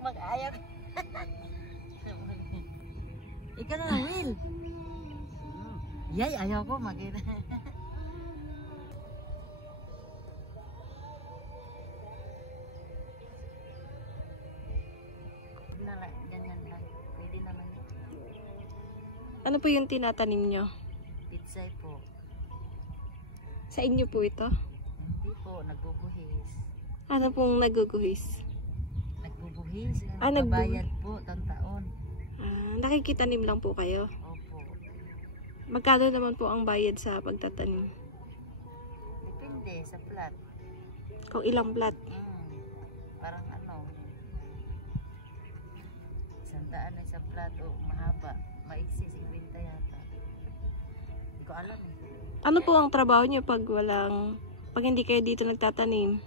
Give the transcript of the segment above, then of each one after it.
Makmak, ayaw. Ikaw na, Will. Yay, ayaw ko makita. Ganyan lang. Pwede naman. Ano po yung tinatanim nyo? Pitsay po. Sa inyo po ito? Hindi po, nagbubuhis. Ano pong naguguhis? Nagbubuhis. Ah, Nagbabayad po, taon-taon. Nakikitanim lang po kayo? Opo. Magkano naman po ang bayad sa pagtatanim? Depende sa plat. Kung ilang plat? Parang ano, 100 na sa plat o mahaba. Maiksi, 50 yata. Hindi ko alam eh. Ano po ang trabaho nyo pag hindi kayo dito nagtatanim?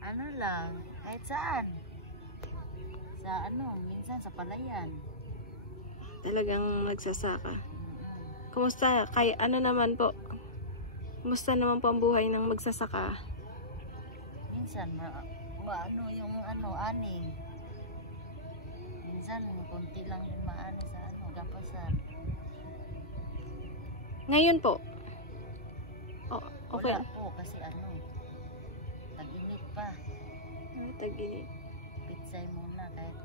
Ano lang, kahit saan. Sa ano, minsan sa palayan. Talagang nagsasaka. Kumusta? Ano naman po? Kumusta naman po ang buhay ng magsasaka? Minsan, ano yung ani. Minsan, konti lang yung maani sa gapasan. Ngayon po? Okay. Wala po kasi tag-init pa. Tag-init. Pitsay muna kahit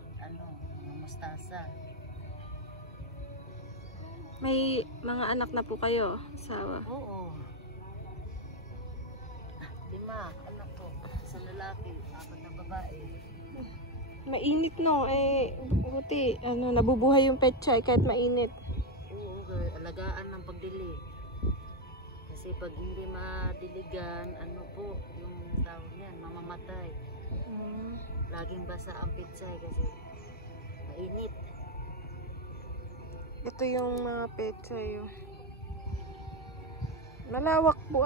mustasa. May mga anak na po kayo? Asawa? Oo. 5 anak po. Sa lalaki, 4 na babae. Mainit no, buti, nabubuhay yung pechay kahit mainit. Oo, alagaan ng pagdili. Kasi pag hindi madiligan, yung tawag niyan, mamamatay. Laging basa ang pechay kasi mainit. Ito yung mga pechay. Malawak po,